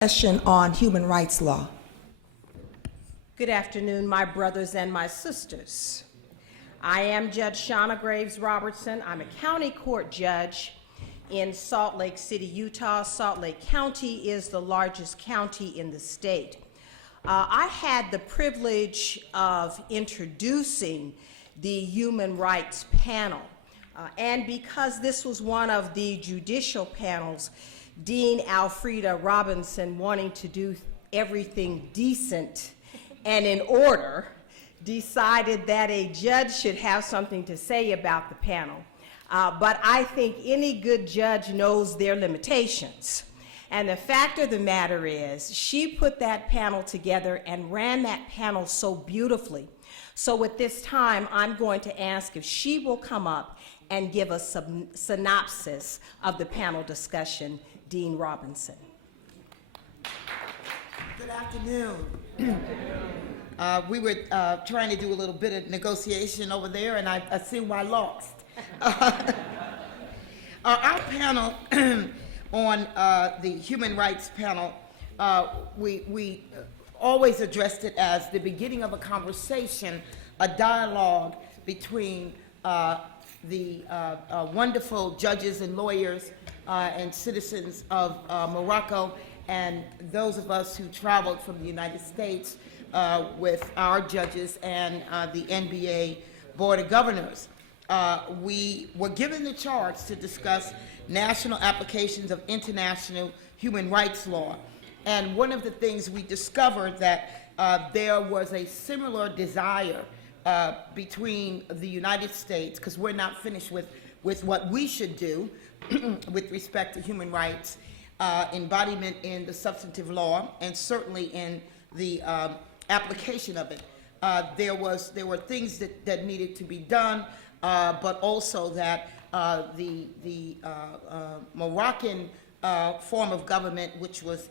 Session on human rights law. Good afternoon, my brothers and my sisters. I am Judge Shauna Graves Robertson. I'm a county court judge in Salt Lake City, Utah. Salt Lake County is the largest county in the state. I had the privilege of introducing the Human Rights Panel. And because this was one of the judicial panels, Dean Alfreda Robinson, wanting to do everything decent and in order, decided that a judge should have something to say about the panel. But I think any good judge knows their limitations. And the fact of the matter is, she put that panel together and ran that panel so beautifully. So at this time, I'm going to ask if she will come up and give us some synopsis of the panel discussion. Dean Robinson. Good afternoon. We were trying to do a little bit of negotiation over there, and I assume I lost. Our panel on the Human Rights Panel, we always addressed it as the beginning of a conversation, a dialogue between the wonderful judges and lawyers and citizens of Morocco and those of us who traveled from the United States with our judges and the NBA Board of Governors. We were given the charge to discuss national applications of international human rights law. And one of the things we discovered that there was a similar desire between the United States, because we're not finished with what we should do with respect to human rights, embodiment in the substantive law, and certainly in the application of it. There were things that needed to be done, but also that the Moroccan form of government, which is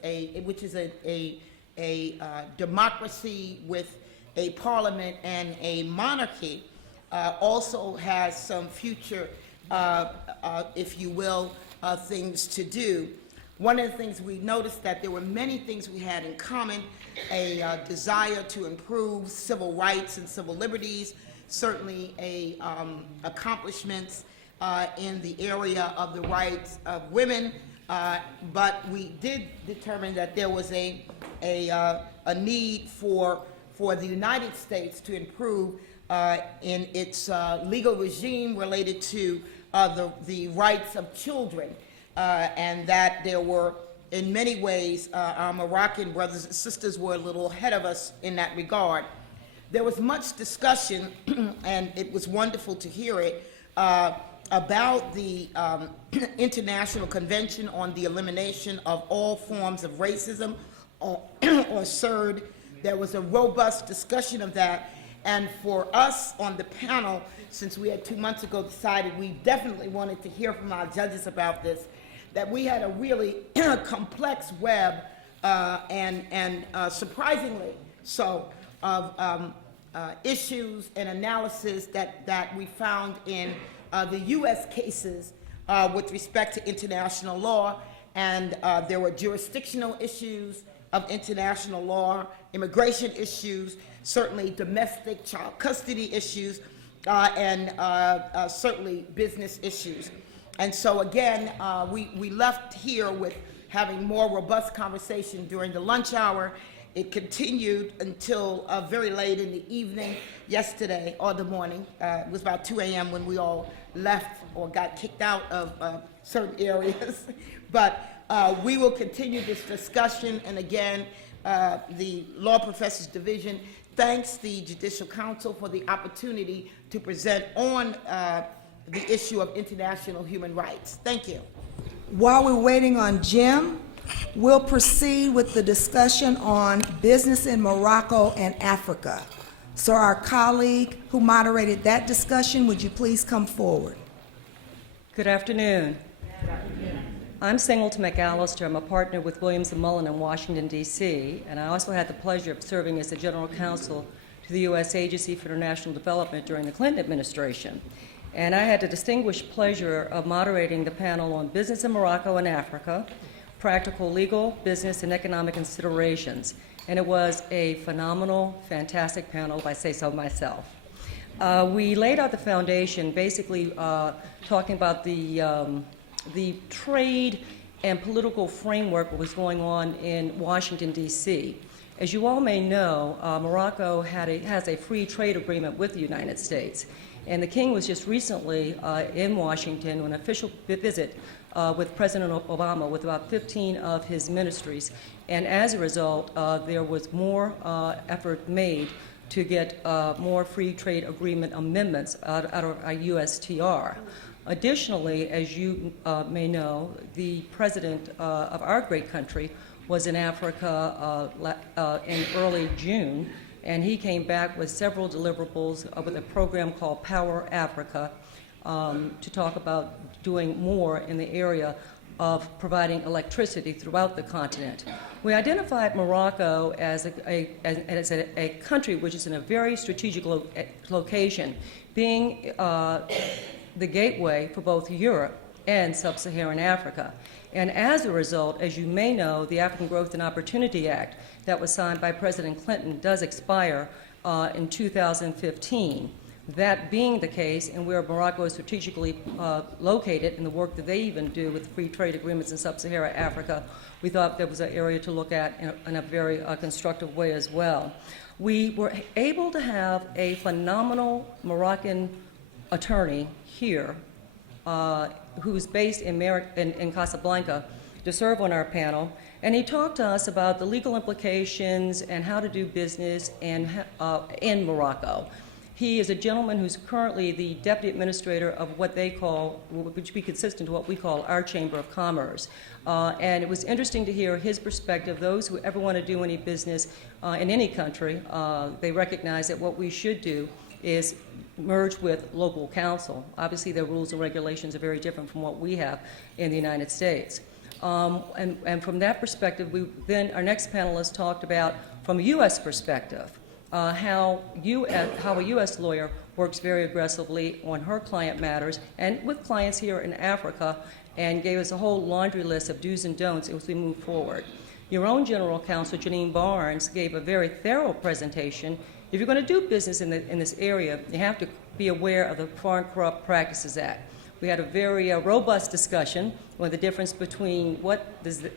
a democracy with a parliament and a monarchy, also has some future, if you will, things to do. One of the things we noticed that there were many things we had in common, a desire to improve civil rights and civil liberties, certainly accomplishments in the area of the rights of women, but we did determine that there was a need for the United States to improve in its legal regime related to the rights of children, and that there were, in many ways, our Moroccan brothers and sisters were a little ahead of us in that regard. There was much discussion, and it was wonderful to hear it, about the International Convention on the Elimination of All Forms of Racism, or CERD. There was a robust discussion of that, and for us on the panel, since we had 2 months ago decided we definitely wanted to hear from our judges about this, that we had a really complex web and surprisingly so of issues and analysis that we found in the U.S. cases with respect to international law, and there were jurisdictional issues of international law, immigration issues, certainly domestic child custody issues, and certainly business issues. And so again, we left here with having more robust conversation during the lunch hour. It continued until very late in the evening yesterday or the morning. It was about 2 a.m. when we all left or got kicked out of certain areas. But we will continue this discussion, and again, the Law Professors Division thanks the Judicial Council for the opportunity to present on the issue of international human rights. Thank you. While we're waiting on Jim, we'll proceed with the discussion on business in Morocco and Africa. So our colleague who moderated that discussion, would you please come forward? Good afternoon. I'm Singleton McAllister. I'm a partner with Williams & Mullen in Washington, D.C., and I also had the pleasure of serving as the General Counsel to the U.S. Agency for International Development during the Clinton administration. And I had the distinguished pleasure of moderating the panel on business in Morocco and Africa, practical legal, business, and economic considerations. And it was a phenomenal, fantastic panel, if I say so myself. We laid out the foundation, basically talking about the trade and political framework that was going on in Washington, D.C. As you all may know, Morocco has a free trade agreement with the United States. And the King was just recently in Washington on an official visit with President Obama with about 15 of his ministries. And as a result, there was more effort made to get more free trade agreement amendments out of our USTR. Additionally, as you may know, the president of our great country was in Africa in early June, and he came back with several deliverables with a program called Power Africa to talk about doing more in the area of providing electricity throughout the continent. We identified Morocco as a country which is in a very strategic location, being the gateway for both Europe and sub-Saharan Africa. And as a result, as you may know, the African Growth and Opportunity Act that was signed by President Clinton does expire in 2015. That being the case, and where Morocco is strategically located in the work that they even do with free trade agreements in sub-Saharan Africa, we thought there was an area to look at in a very constructive way as well. We were able to have a phenomenal Moroccan attorney here who's based in Casablanca to serve on our panel, and he talked to us about the legal implications and how to do business in Morocco. He is a gentleman who's currently the deputy administrator of what they call, which would be consistent to what we call our Chamber of Commerce. And it was interesting to hear his perspective. Those who ever want to do any business in any country, they recognize that what we should do is merge with local counsel. Obviously, their rules and regulations are very different from what we have in the United States. And from that perspective, then our next panelist talked about, from a U.S. perspective, how a U.S. lawyer works very aggressively on her client matters and with clients here in Africa, and gave us a whole laundry list of do's and don'ts as we move forward. Your own General Counsel, Janine Barnes, gave a very thorough presentation. If you're going to do business in this area, you have to be aware of the Foreign Corrupt Practices Act. We had a very robust discussion on the difference between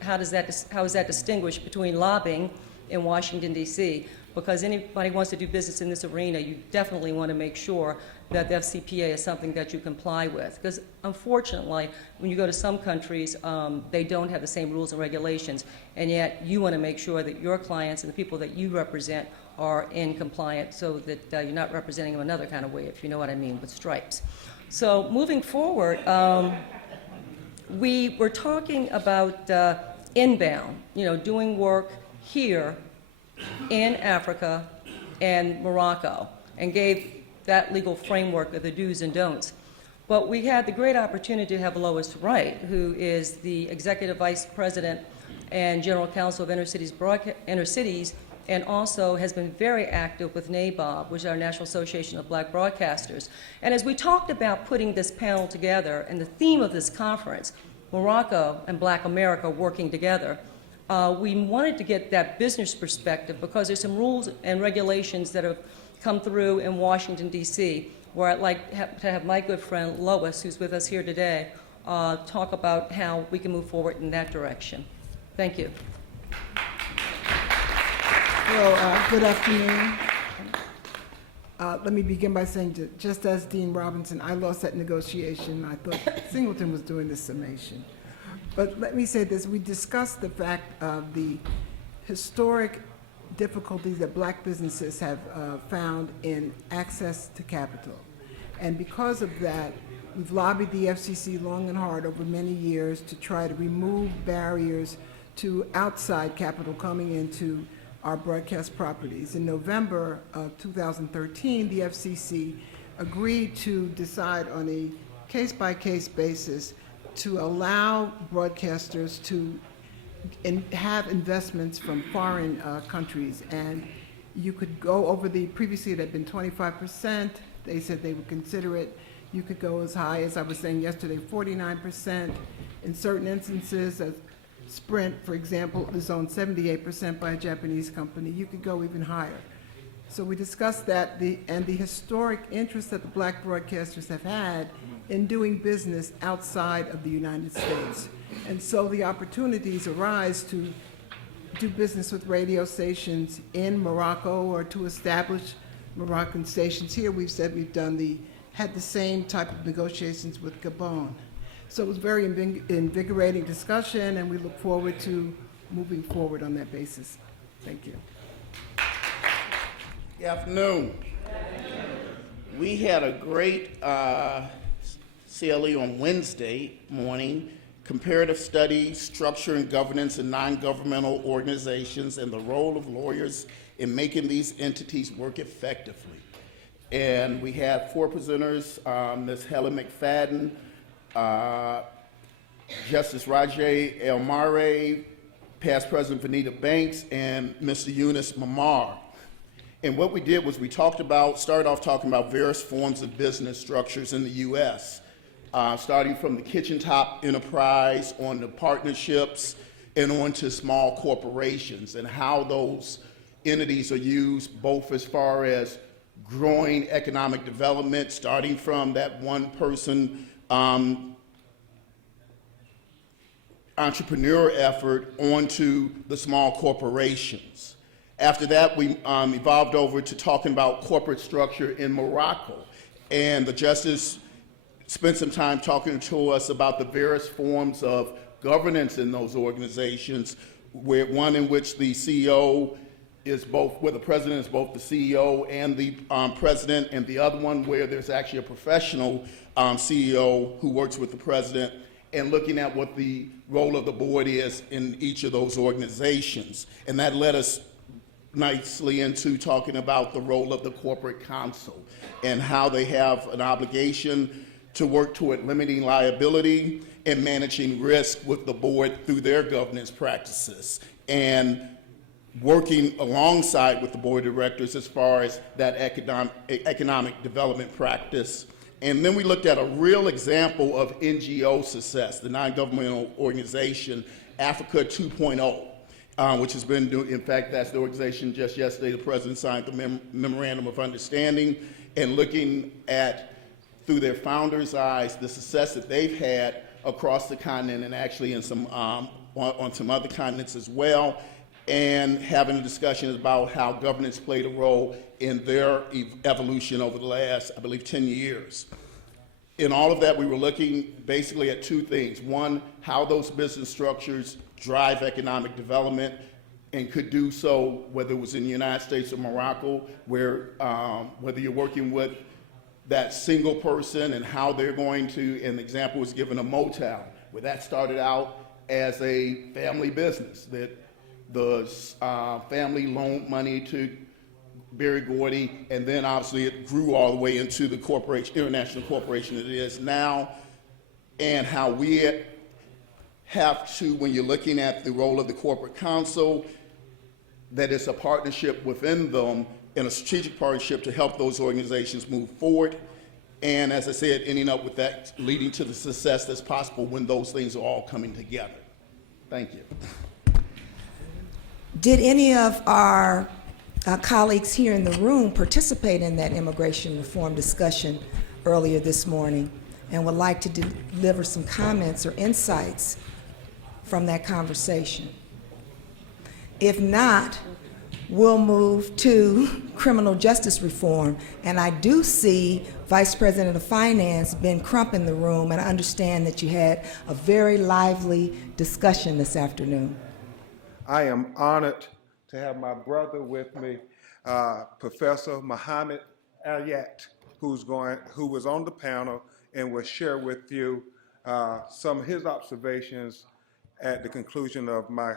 how is that distinguished between lobbying in Washington, D.C., because anybody wants to do business in this arena, you definitely want to make sure that the FCPA is something that you comply with. Because unfortunately, when you go to some countries, they don't have the same rules and regulations, and yet you want to make sure that your clients and the people that you represent are in compliance so that you're not representing them another kind of way, if you know what I mean, with stripes. So moving forward, we were talking about inbound, doing work here in Africa and Morocco, and gave that legal framework of the do's and don'ts. But we had the great opportunity to have Lois Wright, who is the Executive Vice President and General Counsel of Intercities, and also has been very active with NABOB, which is our National Association of Black Broadcasters. And as we talked about putting this panel together, and the theme of this conference, Morocco and Black America working together, we wanted to get that business perspective because there's some rules and regulations that have come through in Washington, D.C., where I'd like to have my good friend Lois, who's with us here today, talk about how we can move forward in that direction. Thank you. Hello, good afternoon. Let me begin by saying, that just as Dean Robinson, I lost that negotiation. I thought Singleton was doing the summation. But let me say this, we discussed the fact of the historic difficulties that black businesses have found in access to capital. And because of that, we've lobbied the FCC long and hard over many years to try to remove barriers to outside capital coming into our broadcast properties. In November of 2013, the FCC agreed to decide on a case-by-case basis to allow broadcasters to have investments from foreign countries. And you could go over previously it had been 25%. They said they would consider it. You could go as high as, I was saying yesterday, 49%. In certain instances, as Sprint, for example, is owned 78% by a Japanese company. You could go even higher. So we discussed that and the historic interest that the black broadcasters have had in doing business outside of the United States. And so the opportunities arise to do business with radio stations in Morocco or to establish Moroccan stations here. We've said we've had the same type of negotiations with Gabon. So it was very invigorating discussion, and we look forward to moving forward on that basis. Thank you. Good afternoon. We had a great CLE on Wednesday morning, Comparative Studies, Structure and Governance in Non-Governmental Organizations and the Role of Lawyers in Making These Entities Work Effectively. And we had 4 presenters, Ms. Helen McFadden, Justice Rajay Elmare, past President Vanita Banks, and Mr. Yunus Mamar. And what we did was we started off talking about various forms of business structures in the U.S., starting from the kitchen top enterprise on to partnerships and on to small corporations and how those entities are used both as far as growing economic development, starting from that one person entrepreneur effort onto the small corporations. After that, we evolved over to talking about corporate structure in Morocco. And the justice spent some time talking to us about the various forms of governance in those organizations, one in which the CEO is where the president is both the CEO and the president, and the other one where there's actually a professional CEO who works with the president, and looking at what the role of the board is in each of those organizations. And that led us nicely into talking about the role of the corporate counsel and how they have an obligation to work toward limiting liability and managing risk with the board through their governance practices, and working alongside with the board of directors as far as that economic development practice. And then we looked at a real example of NGO success, the non-governmental organization Africa 2.0, which has been doing, in fact, that's the organization just yesterday, the president signed the Memorandum of Understanding, and looking at, through their founders' eyes, the success that they've had across the continent and actually in some, on some other continents as well, and having a discussion about how governance played a role in their evolution over the last, I believe, 10 years. In all of that, we were looking basically at 2 things. One, how those business structures drive economic development and could do so whether it was in the United States or Morocco, where whether you're working with that single person and how they're going to, an example was given of Motown, where that started out as a family business, that the family loaned money to Berry Gordy, and then obviously it grew all the way into the corporation, international corporation that it is now, and how we have to, when you're looking at the role of the corporate counsel, that it's a partnership within them and a strategic partnership to help those organizations move forward. And as I said, ending up with that, leading to the success that's possible when those things are all coming together. Thank you. Did any of our colleagues here in the room participate in that immigration reform discussion earlier this morning and would like to deliver some comments or insights from that conversation? If not, we'll move to criminal justice reform. And I do see Vice President of Finance, Ben Crump, in the room, and I understand that you had a very lively discussion this afternoon. I am honored to have my brother with me, Professor Mohamed Alyat, who was on the panel and will share with you some of his observations at the conclusion of my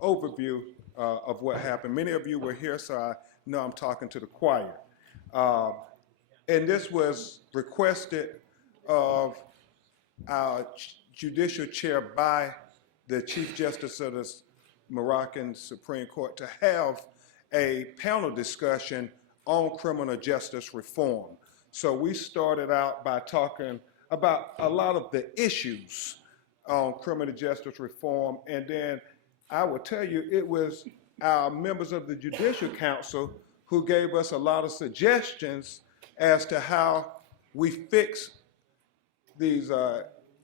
overview of what happened. Many of you were here, so I know I'm talking to the choir. And this was requested of our judicial chair by the Chief Justice of the Moroccan Supreme Court to have a panel discussion on criminal justice reform. So we started out by talking about a lot of the issues on criminal justice reform. And then I will tell you, it was our members of the Judicial Council who gave us a lot of suggestions as to how we fix these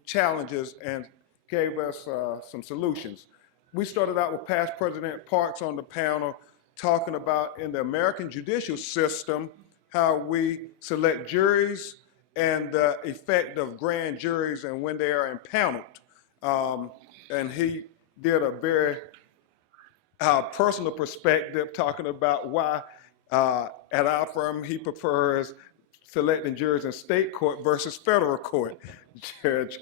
challenges and gave us some solutions. We started out with past President Parks on the panel talking about in the American judicial system how we select juries and the effect of grand juries and when they are impaneled. And he did a very personal perspective talking about why at our firm he prefers selecting juries in state court versus federal court. Judge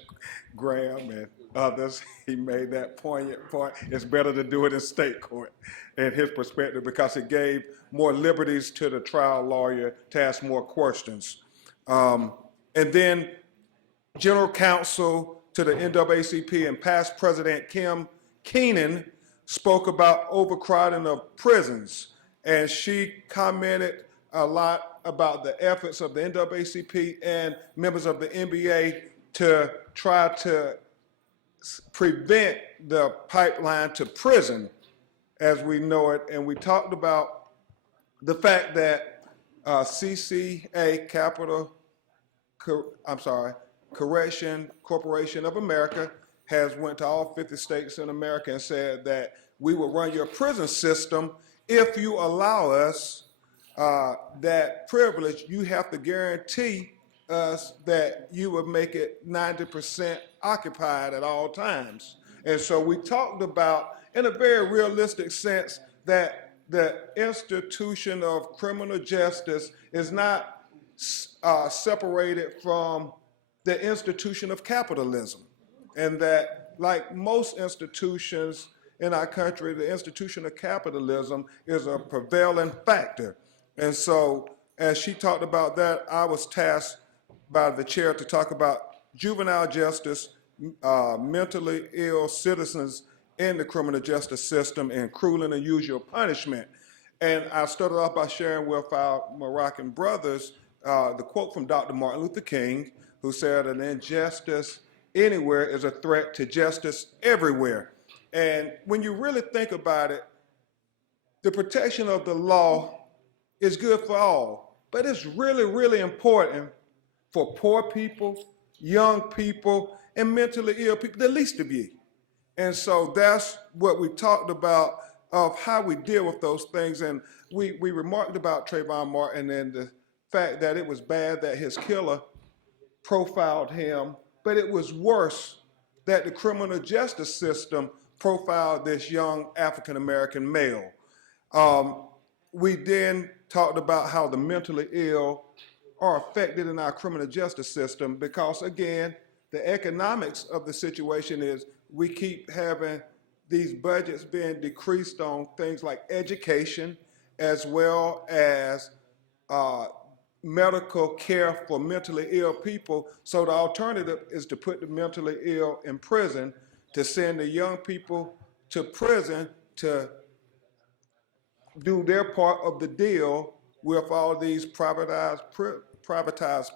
Graham and others, he made that poignant point. It's better to do it in state court, in his perspective, because it gave more liberties to the trial lawyer to ask more questions. And then General Counsel to the NAACP and past President Kim Keenan spoke about overcrowding of prisons, and she commented a lot about the efforts of the NAACP and members of the NBA to try to prevent the pipeline to prison as we know it. And we talked about the fact that CCA, Corporation of America, has went to all 50 states in America and said that we will run your prison system if you allow us that privilege. You have to guarantee us that you would make it 90% occupied at all times. And so we talked about, in a very realistic sense, that the institution of criminal justice is not separated from the institution of capitalism. And that, like most institutions in our country, the institution of capitalism is a prevailing factor. And so, as she talked about that, I was tasked by the chair to talk about juvenile justice, mentally ill citizens in the criminal justice system, and cruel and unusual punishment. And I started off by sharing with our Moroccan brothers the quote from Dr. Martin Luther King, who said, "An injustice anywhere is a threat to justice everywhere." And when you really think about it, the protection of the law is good for all, but it's really, really important for poor people, young people, and mentally ill people, the least of ye. And so that's what we talked about, of how we deal with those things. And we remarked about Trayvon Martin and the fact that it was bad that his killer profiled him, but it was worse that the criminal justice system profiled this young African-American male. We then talked about how the mentally ill are affected in our criminal justice system because, again, the economics of the situation is we keep having these budgets being decreased on things like education as well as medical care for mentally ill people. So the alternative is to put the mentally ill in prison, to send the young people to prison to do their part of the deal with all these privatized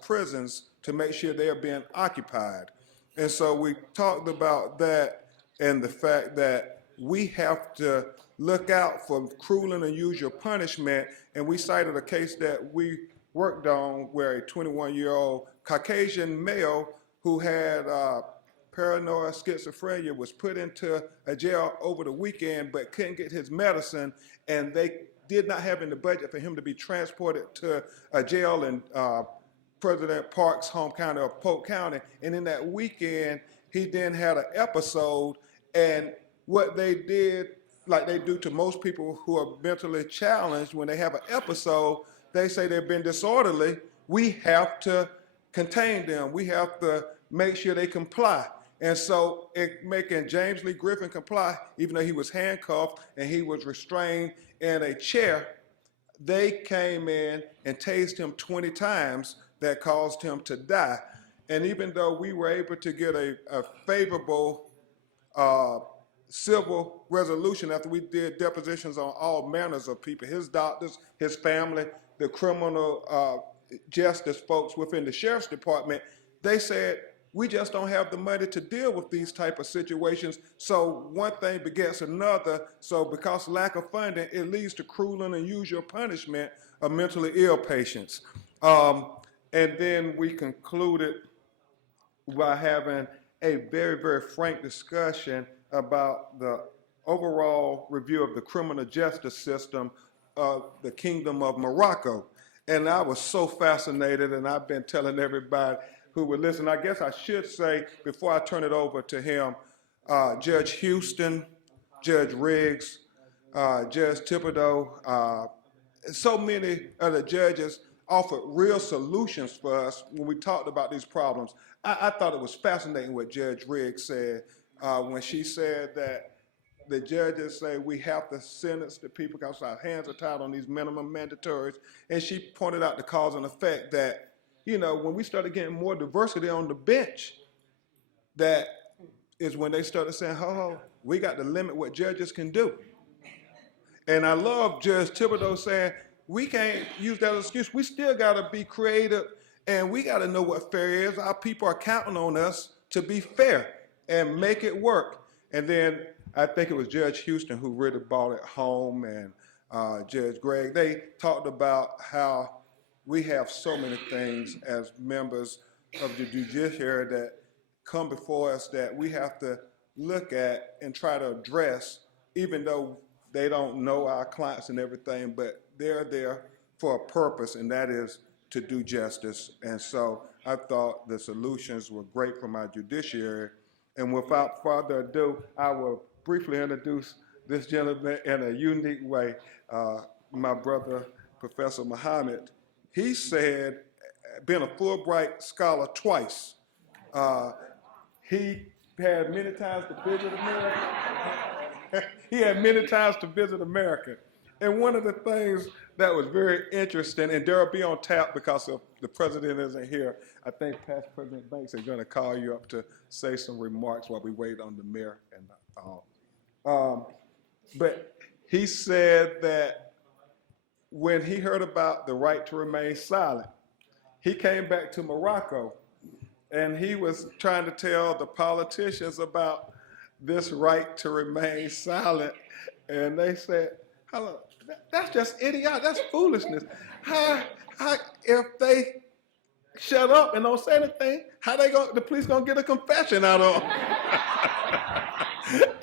prisons to make sure they are being occupied. And so we talked about that and the fact that we have to look out for cruel and unusual punishment. And we cited a case that we worked on where a 21-year-old Caucasian male who had paranoid schizophrenia was put into a jail over the weekend but couldn't get his medicine, and they did not have in the budget for him to be transported to a jail in President Parks' home county of Polk County. And in that weekend, he then had an episode, and what they did, like they do to most people who are mentally challenged, when they have an episode, they say they've been disorderly. We have to contain them. We have to make sure they comply. And so making James Lee Griffin comply, even though he was handcuffed and he was restrained in a chair, they came in and tased him 20 times. That caused him to die. And even though we were able to get a favorable civil resolution after we did depositions on all manners of people, his doctors, his family, the criminal justice folks within the sheriff's department, they said we just don't have the money to deal with these type of situations. So one thing begets another. So because of lack of funding, it leads to cruel and unusual punishment of mentally ill patients. And then we concluded by having a very, very frank discussion about the overall review of the criminal justice system of the Kingdom of Morocco. And I was so fascinated, and I've been telling everybody who would listen, I guess I should say, before I turn it over to him, Judge Houston, Judge Riggs, Judge Thibodeau, so many of the judges offered real solutions for us when we talked about these problems. I thought it was fascinating what Judge Riggs said when she said that the judges say we have to sentence the people because our hands are tied on these minimum mandatories. And she pointed out the cause and effect that, you know, when we started getting more diversity on the bench, that is when they started saying, ho, we got to limit what judges can do. And I love Judge Thibodeau saying, we can't use that as an excuse. We still got to be creative, and we got to know what fair is. Our people are counting on us to be fair and make it work. And then I think it was Judge Houston who really brought it home, and Judge Gregg. They talked about how we have so many things as members of the judiciary that come before us that we have to look at and try to address, even though they don't know our clients and everything, but they're there for a purpose, and that is to do justice. And so I thought the solutions were great from our judiciary. And without further ado, I will briefly introduce this gentleman in a unique way, my brother, Professor Mohamed. He said, being a Fulbright scholar twice, he had many times to visit America. He had many times to visit America. And one of the things that was very interesting, and they'll be on tap because of the president isn't here. I think past President Banks is going to call you up to say some remarks while we wait on the mayor and all. But he said that when he heard about the right to remain silent, he came back to Morocco and he was trying to tell the politicians about this right to remain silent. And they said, hello, that's just idiotic, that's foolishness. How if they shut up and don't say anything, the police gonna get a confession out of them?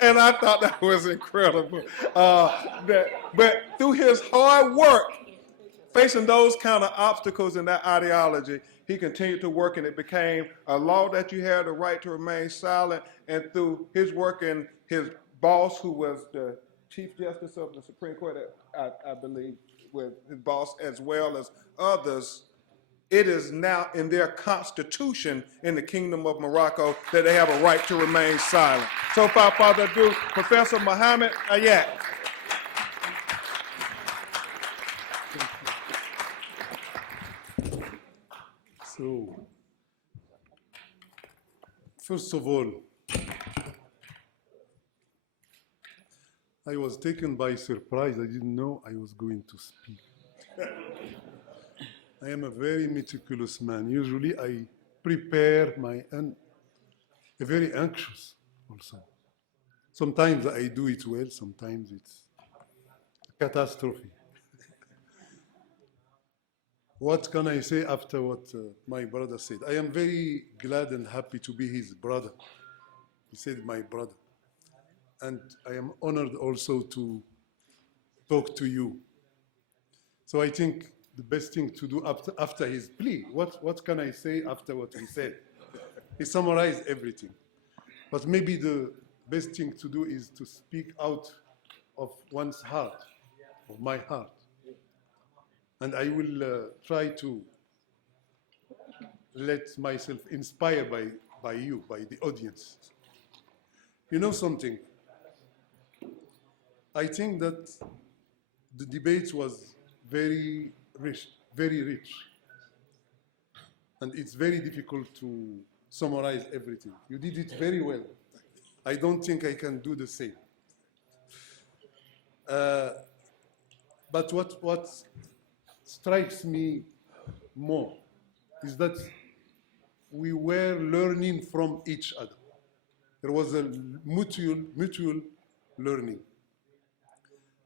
And I thought that was incredible. But through his hard work, facing those kind of obstacles in that ideology, he continued to work, and it became a law that you had the right to remain silent. And through his work and his boss, who was the Chief Justice of the Supreme Court, I believe, with his boss as well as others, it is now in their constitution in the Kingdom of Morocco that they have a right to remain silent. So without further ado, Professor Mohamed Ayat. So, first of all, I was taken by surprise. I didn't know I was going to speak. I am a very meticulous man. Usually I prepare a very anxious also. Sometimes I do it well, sometimes it's a catastrophe. What can I say after what my brother said? I am very glad and happy to be his brother. He said my brother. And I am honored also to talk to you. So I think the best thing to do after his plea, what can I say after what he said? He summarized everything. But maybe the best thing to do is to speak out of one's heart, of my heart. And I will try to let myself inspire by you, by the audience. You know something? I think that the debate was very rich, and it's very difficult to summarize everything. You did it very well. I don't think I can do the same. But what strikes me more is that we were learning from each other. There was a mutual learning.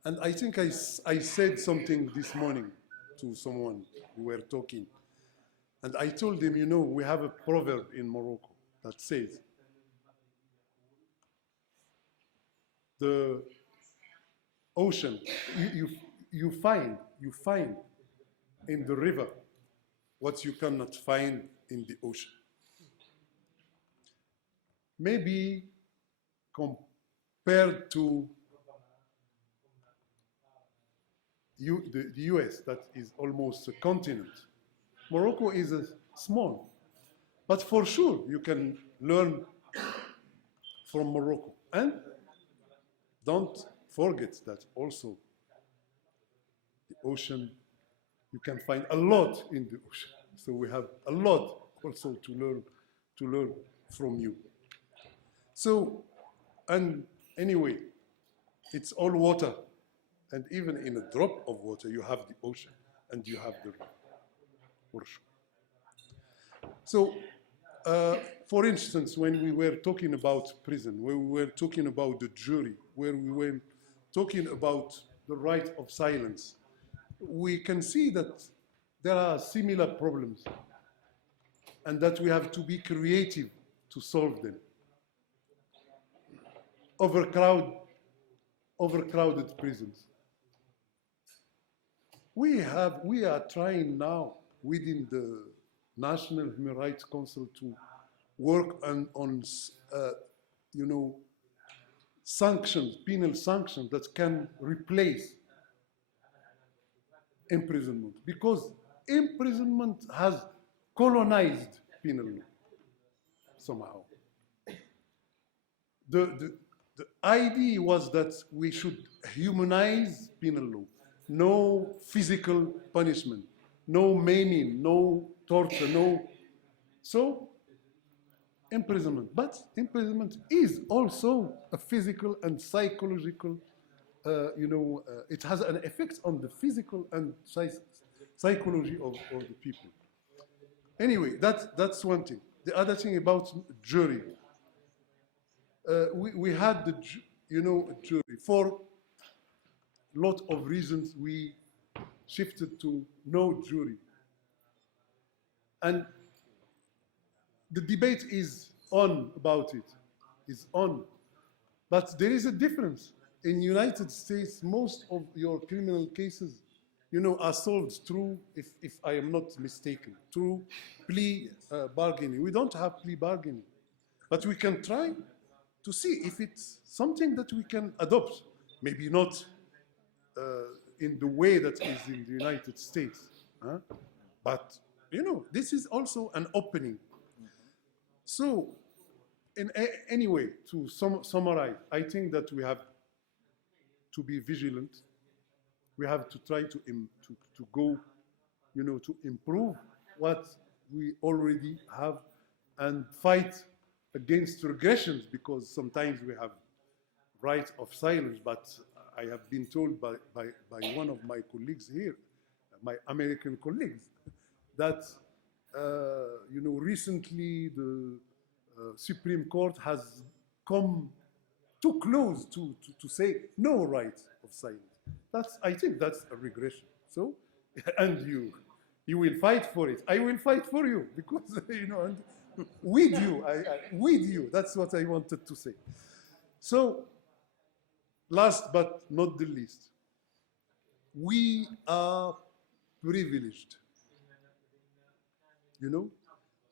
And I think I said something this morning to someone, we were talking. And I told him, you know, we have a proverb in Morocco that says, the ocean, you find in the river what you cannot find in the ocean. Maybe compared to the US, that is almost a continent, Morocco is small. But for sure, you can learn from Morocco. And don't forget that also the ocean, you can find a lot in the ocean. So we have a lot also to learn from you. So, and anyway, it's all water. And even in a drop of water, you have the ocean and you have the river. For sure. So, for instance, when we were talking about prison, when we were talking about the jury, where we were talking about the right of silence, we can see that there are similar problems and that we have to be creative to solve them. Overcrowded prisons. We are trying now within the National Human Rights Council to work on sanctions, penal sanctions that can replace imprisonment, because imprisonment has colonized penal law somehow. The idea was that we should humanize penal law. No physical punishment, no maiming, no torture, no. So, imprisonment. But imprisonment is also a physical and psychological, it has an effect on the physical and psychology of the people. Anyway, that's one thing. The other thing about jury. We had the jury. For a lot of reasons, we shifted to no jury. And the debate is on about it, is on. But there is a difference. In the United States, most of your criminal cases, are solved through, if I am not mistaken, through plea bargaining. We don't have plea bargaining. But we can try to see if it's something that we can adopt. Maybe not in the way that is in the United States. But, this is also an opening. So, anyway, to summarize, I think that we have to be vigilant. We have to try to go, to improve what we already have and fight against regressions, because sometimes we have right of silence, but I have been told by one of my colleagues here, my American colleagues, that recently the Supreme Court has come too close to say no right of silence. I think that's a regression. So, and you will fight for it. I will fight for you because and with you. That's what I wanted to say. So, last but not the least, we are privileged.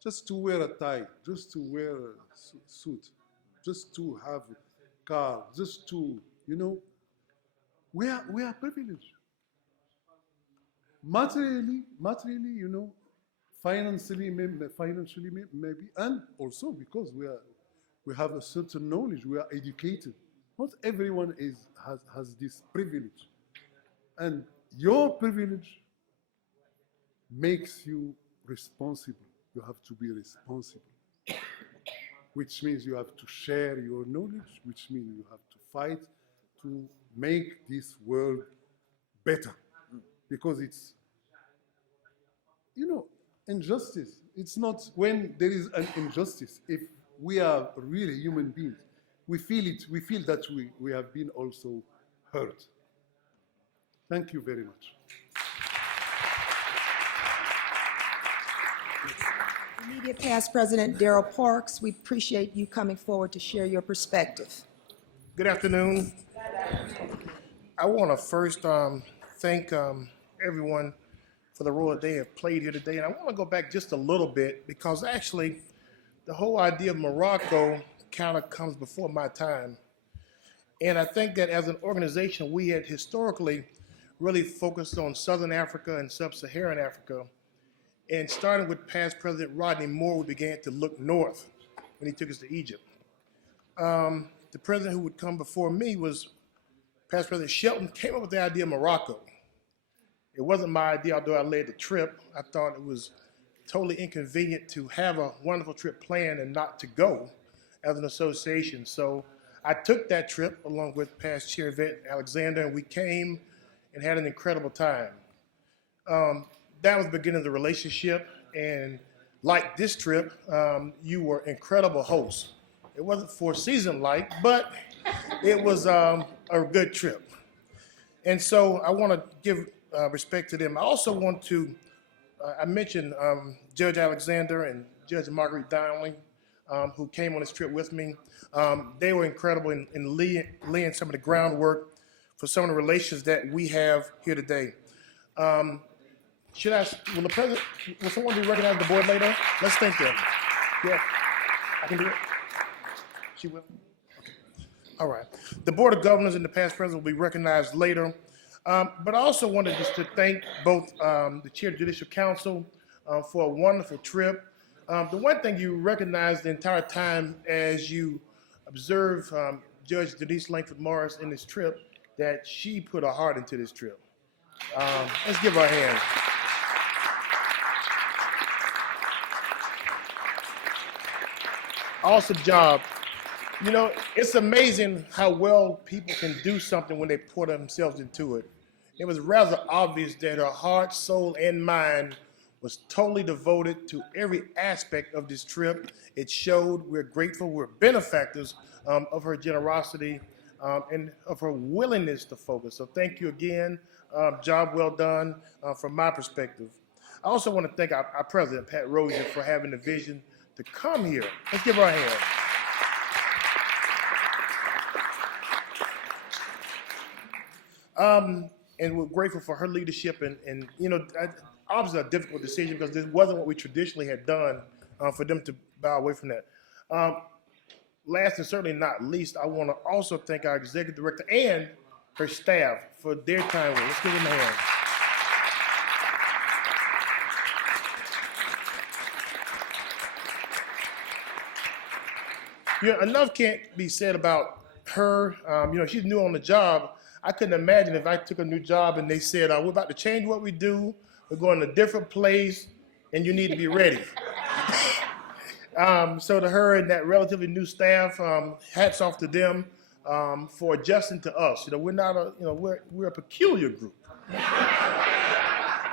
Just to wear a tie, just to wear a suit, just to have a car, just to, we are privileged. Materially, financially maybe, and also because we have a certain knowledge, we are educated. Not everyone has this privilege. And your privilege makes you responsible. You have to be responsible, which means you have to share your knowledge, which means you have to fight to make this world better. Because it's, injustice. It's not when there is an injustice. If we are really human beings, we feel it. We feel that we have been also hurt. Thank you very much. Immediate past President Darrell Parks, we appreciate you coming forward to share your perspective. Good afternoon. I want to first thank everyone for the role that they have played here today. And I want to go back just a little bit because actually the whole idea of Morocco kind of comes before my time. And I think that as an organization, we had historically really focused on Southern Africa and Sub-Saharan Africa. And starting with past President Rodney Moore, we began to look north when he took us to Egypt. The president who would come before me was past President Shelton, came up with the idea of Morocco. It wasn't my idea, although I led the trip. I thought it was totally inconvenient to have a wonderful trip planned and not to go as an association. So I took that trip along with past Chair Vet Alexander, and we came and had an incredible time. That was the beginning of the relationship, and like this trip, you were incredible hosts. It wasn't Four Seasons-like, but it was a good trip. And so I want to give respect to them. I also want to, I mentioned Judge Alexander and Judge Marguerite Dowling, who came on this trip with me. They were incredible in laying some of the groundwork for some of the relations that we have here today. Will someone be recognized the board later? Let's thank them. Yeah, I can do it. She will? Okay. All right. The Board of Governors and the past president will be recognized later. But I also wanted just to thank both the Chair of the Judicial Council for a wonderful trip. The one thing you recognized the entire time as you observe Judge Denise Langford Morris in this trip, that she put her heart into this trip. Let's give her a hand. Awesome job. You know, it's amazing how well people can do something when they pour themselves into it. It was rather obvious that her heart, soul, and mind was totally devoted to every aspect of this trip. It showed. We're grateful. We're benefactors of her generosity and of her willingness to focus. So thank you again. Job well done from my perspective. I also want to thank our president, Pat Rozier, for having the vision to come here. Let's give her a hand. And we're grateful for her leadership and you know, obviously a difficult decision because this wasn't what we traditionally had done for them to bow away from that. Last and certainly not least, I want to also thank our executive director and her staff for their time. Let's give them a hand. You know, enough can't be said about her. You know, she's new on the job. I couldn't imagine if I took a new job and they said, we're about to change what we do, we're going to a different place, and you need to be ready. So to her and that relatively new staff, hats off to them for adjusting to us. You know, we're not a, you know, we're a peculiar group.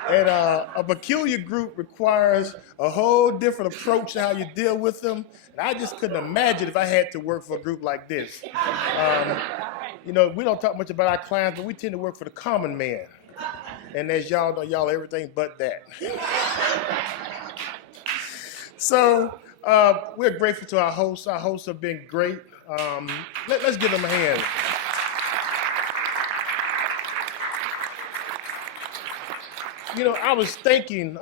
And a peculiar group requires a whole different approach to how you deal with them. And I just couldn't imagine if I had to work for a group like this. You know, we don't talk much about our clients, but we tend to work for the common man. And as y'all know, y'all are everything but that. So we're grateful to our hosts. Our hosts have been great. Let's give them a hand. You know, I was thinking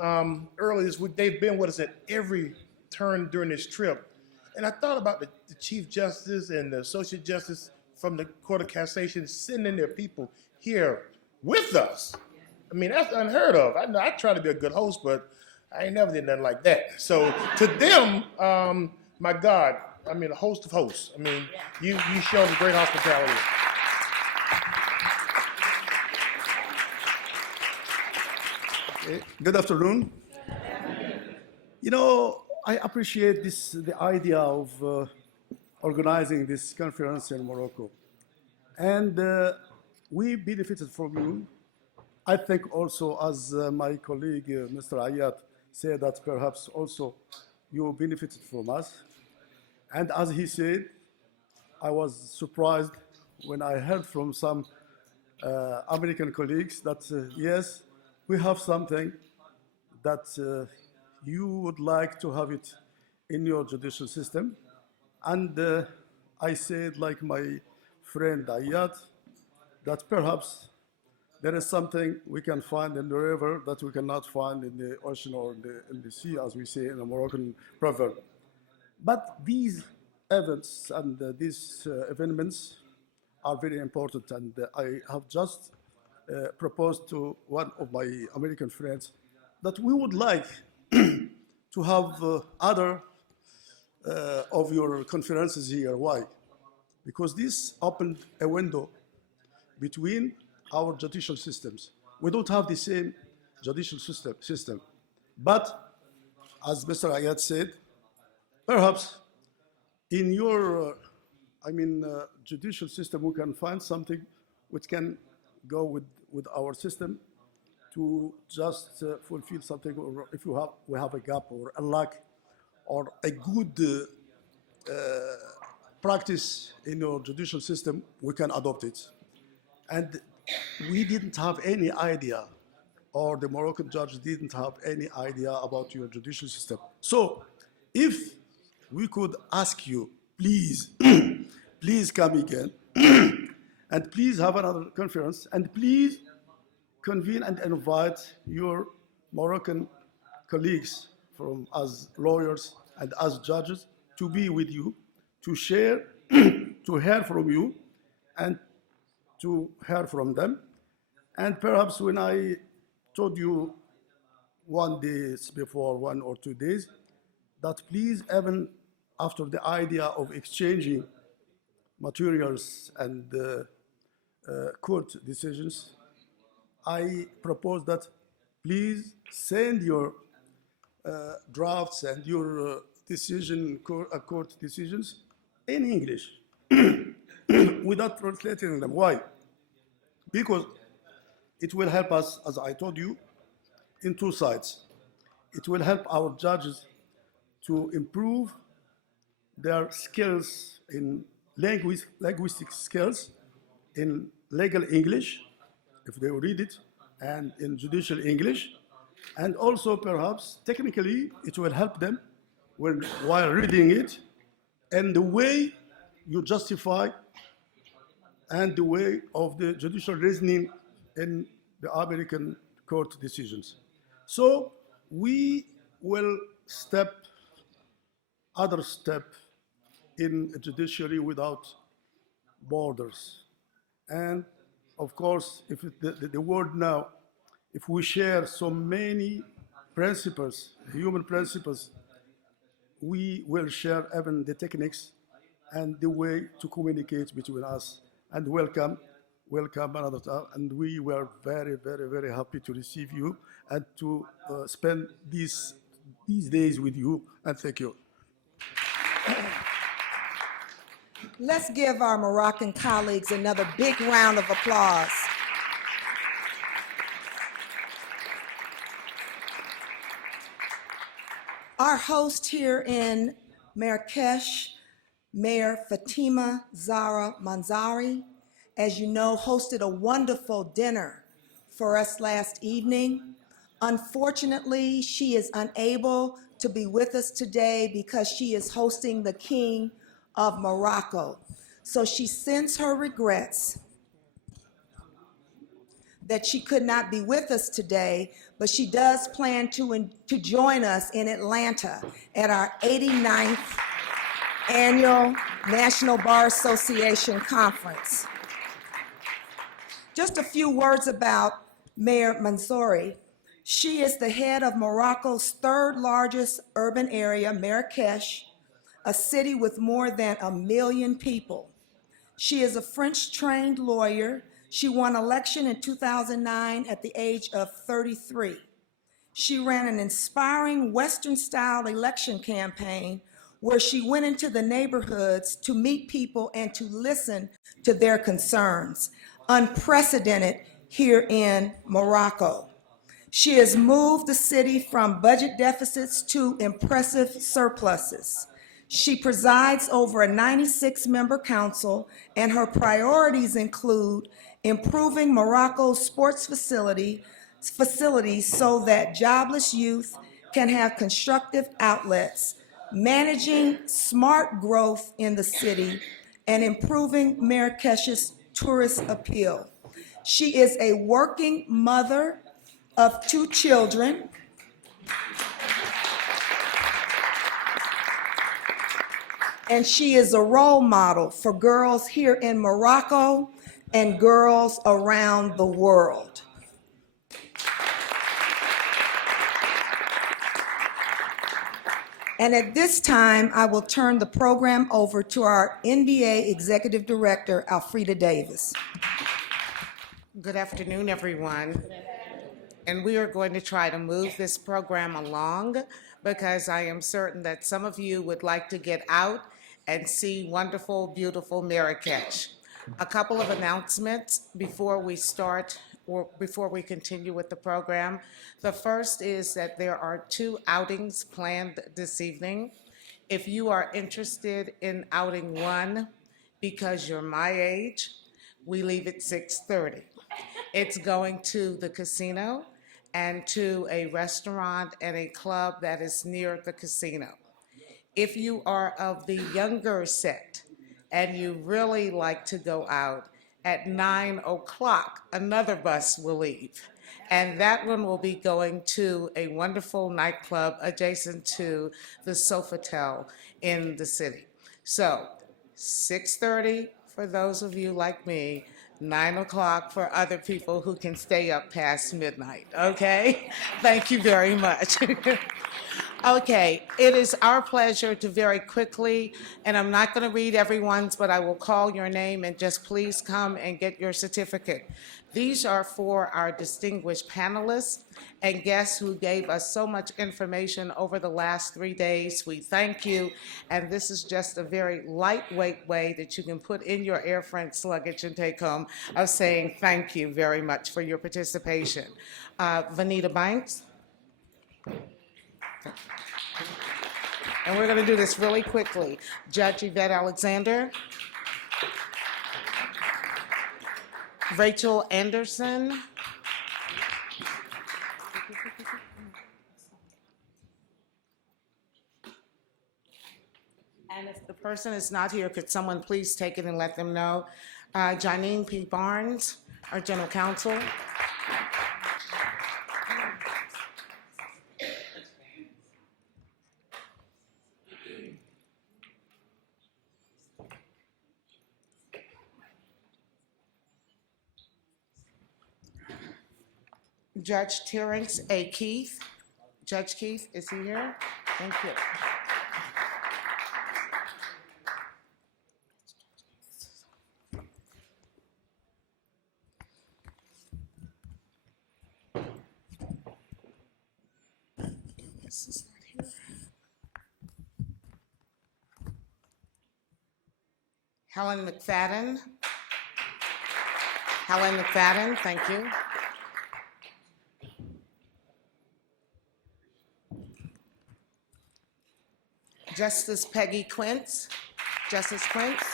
earlier this week, they've been with us at every turn during this trip. And I thought about the Chief Justice and the Associate Justice from the Court of Cassation sending their people here with us. I mean, that's unheard of. I know I try to be a good host, but I ain't never did nothing like that. So to them, my God, I mean, a host of hosts. I mean, you showed great hospitality. Good afternoon. You know, I appreciate the idea of organizing this conference in Morocco. And we benefited from you. I think also, as my colleague, Mr. Ayat, say that perhaps also you benefited from us. And as he said, I was surprised when I heard from some American colleagues that yes, we have something that you would like to have it in your judicial system. And I said, like my friend Ayat, that perhaps there is something we can find in the river that we cannot find in the ocean or in the sea, as we say in a Moroccan proverb. But these events and these events are very important, and I have just proposed to one of my American friends that we would like to have other of your conferences here. Why? Because this opened a window between our judicial systems. We don't have the same judicial system. But, as Mr. Ayat said, perhaps in your, judicial system, we can find something which can go with our system to just fulfill something, or if we have a gap or a lack or a good practice in your judicial system, we can adopt it. And we didn't have any idea, or the Moroccan judge didn't have any idea about your judicial system. So if we could ask you, please, please come again, and please have another conference, and please convene and invite your Moroccan colleagues from as lawyers and as judges to be with you, to share, to hear from you, and to hear from them. And perhaps when I told you 1 day before, 1 or 2 days, that please, even after the idea of exchanging materials and court decisions, I propose that please send your drafts and your court decisions in English without translating them. Why? Because it will help us, as I told you, in 2 sides. It will help our judges to improve their skills in linguistic skills, in legal English, if they read it, and in judicial English. And also, perhaps, technically, it will help them while reading it, and the way you justify and the way of the judicial reasoning in the American court decisions. So we will other step in a judiciary without borders. And of course, if the world now, if we share so many principles, human principles, we will share even the techniques and the way to communicate between us. And welcome another time. And we were very, very, very happy to receive you and to spend these days with you. And thank you. Let's give our Moroccan colleagues another big round of applause. Our host here in Marrakech, Mayor Fatima Zahra Manzari, as you know, hosted a wonderful dinner for us last evening. Unfortunately, she is unable to be with us today because she is hosting the King of Morocco. So she sends her regrets that she could not be with us today, but she does plan to join us in Atlanta at our 89th Annual National Bar Association Conference. Just a few words about Mayor Mansouri. She is the head of Morocco's 3rd largest urban area, Marrakech, a city with more than 1 million people. She is a French-trained lawyer. She won election in 2009 at the age of 33. She ran an inspiring Western-style election campaign where she went into the neighborhoods to meet people and to listen to their concerns, unprecedented here in Morocco. She has moved the city from budget deficits to impressive surpluses. She presides over a 96-member council, and her priorities include improving Morocco's sports facilities so that jobless youth can have constructive outlets, managing smart growth in the city, and improving Marrakech's tourist appeal. She is a working mother of 2 children. And she is a role model for girls here in Morocco and girls around the world. And at this time, I will turn the program over to our NBA Executive Director, Alfreda Davis. Good afternoon, everyone. And we are going to try to move this program along because I am certain that some of you would like to get out and see wonderful, beautiful Marrakech. A couple of announcements before we start or before we continue with the program. The first is that there are 2 outings planned this evening. If you are interested in outing 1 because you're my age, we leave at 6:30. It's going to the casino and to a restaurant and a club that is near the casino. If you are of the younger set and you really like to go out, at 9 o'clock, another bus will leave. And that one will be going to a wonderful nightclub adjacent to the Sofitel in the city. So 6:30 for those of you like me, 9 o'clock for other people who can stay up past midnight, okay? Thank you very much. Okay, it is our pleasure to very quickly, and I'm not going to read everyone's, but I will call your name and just please come and get your certificate. These are for our distinguished panelists and guests who gave us so much information over the last 3 days. We thank you, and this is just a very lightweight way that you can put in your Air France luggage and take home of saying thank you very much for your participation. Vanita Banks. And we're going to do this really quickly. Judge Yvette Alexander. Rachel Anderson. And if the person is not here, could someone please take it and let them know? Janine P. Barnes, our general counsel. Judge Terrence A. Keith. Judge Keith, is he here? Thank you. This is not here. Helen McFadden. Helen McFadden, thank you. Justice Peggy Quince. Justice Quince.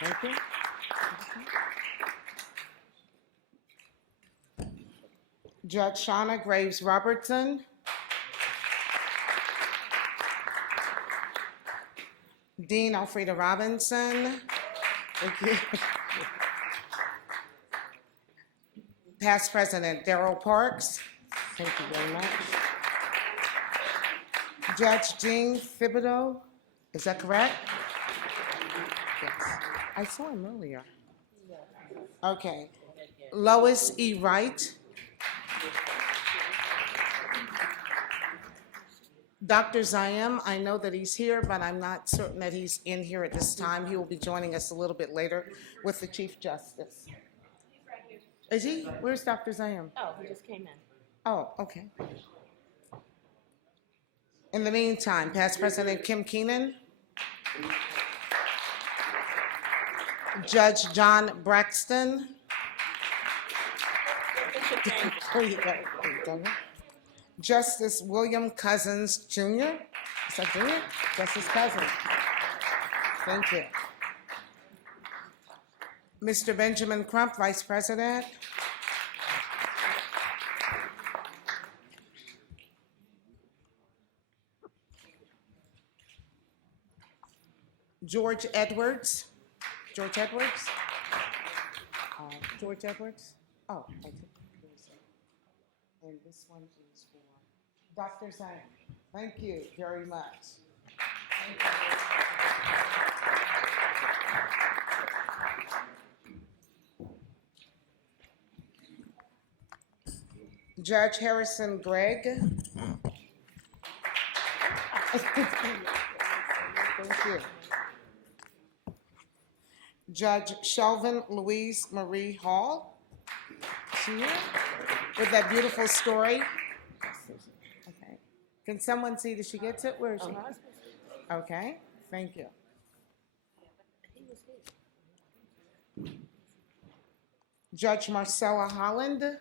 Thank you. Judge Shauna Graves Robertson. Dean Alfreda Robinson. Thank you. Past President Darrell Parks. Thank you very much. Judge Jean Thibodeau, is that correct? Yes. I saw him earlier. Okay. Lois E. Wright. Dr. Zayem, I know that he's here, but I'm not certain that he's in here at this time. He will be joining us a little bit later with the Chief Justice. Is he? Where's Dr. Zayem? Oh, he just came in. Oh, okay. In the meantime, Past President Kim Keenan. Judge John Braxton. There you go. There you go. Justice William Cousins Jr. Is that Jr.? Justice Cousins. Thank you. Mr. Benjamin Crump, Vice President. George Edwards. George Edwards? George Edwards? Oh, I did. And this one is for Dr. Zhang. Thank you very much. Judge Harrison Gregg. Thank you. Judge Shelvin Louise Marie Hall. She here with that beautiful story. Okay. Can someone see that she gets it? Where is she? Okay, thank you. Judge Marcella Holland.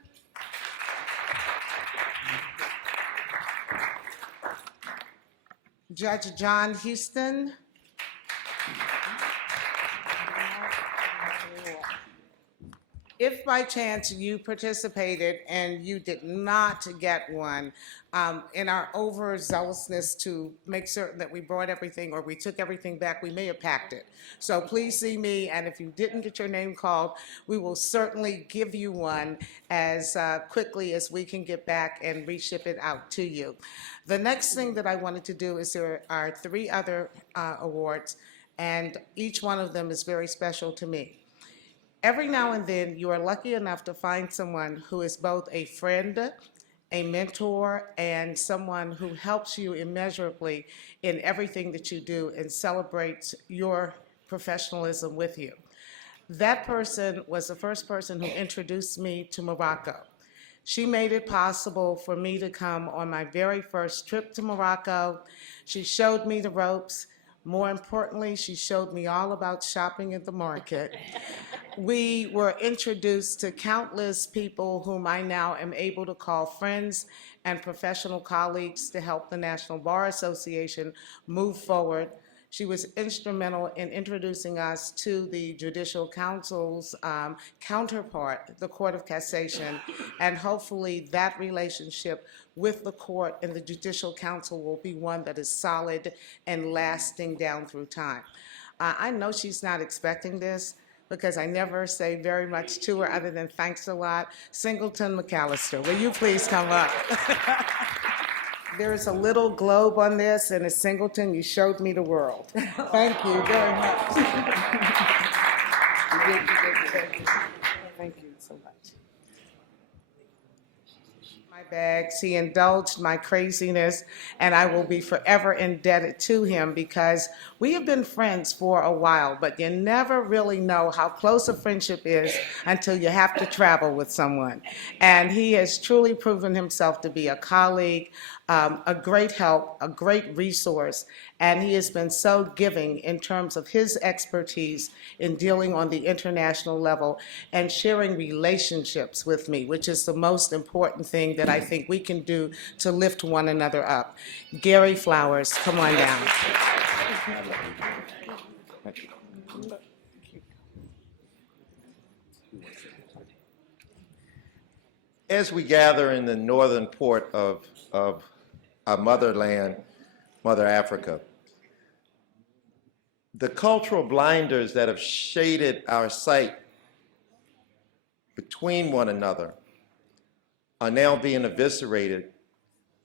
Judge John Houston. If by chance you participated and you did not get one, in our overzealousness to make certain that we brought everything or we took everything back, we may have packed it. So please see me, and if you didn't get your name called, we will certainly give you one as quickly as we can get back and reship it out to you. The next thing that I wanted to do is there are 3 other awards, and each one of them is very special to me. Every now and then, you are lucky enough to find someone who is both a friend, a mentor, and someone who helps you immeasurably in everything that you do and celebrates your professionalism with you. That person was the first person who introduced me to Morocco. She made it possible for me to come on my very first trip to Morocco. She showed me the ropes. More importantly, she showed me all about shopping at the market. We were introduced to countless people whom I now am able to call friends and professional colleagues to help the National Bar Association move forward. She was instrumental in introducing us to the Judicial Council's counterpart, the Court of Cassation, and hopefully that relationship with the court and the Judicial Council will be one that is solid and lasting down through time. I know she's not expecting this because I never say very much to her other than thanks a lot. Singleton McAllister, will you please come up? There's a little globe on this, and it's Singleton, you showed me the world. Thank you very much. Thank you so much. My bags, he indulged my craziness, and I will be forever indebted to him because we have been friends for a while, but you never really know how close a friendship is until you have to travel with someone. And he has truly proven himself to be a colleague, a great help, a great resource, and he has been so giving in terms of his expertise in dealing on the international level and sharing relationships with me, which is the most important thing that I think we can do to lift one another up. Gary Flowers, come on down. As we gather in the northern port of our motherland, Mother Africa, the cultural blinders that have shaded our sight between one another are now being eviscerated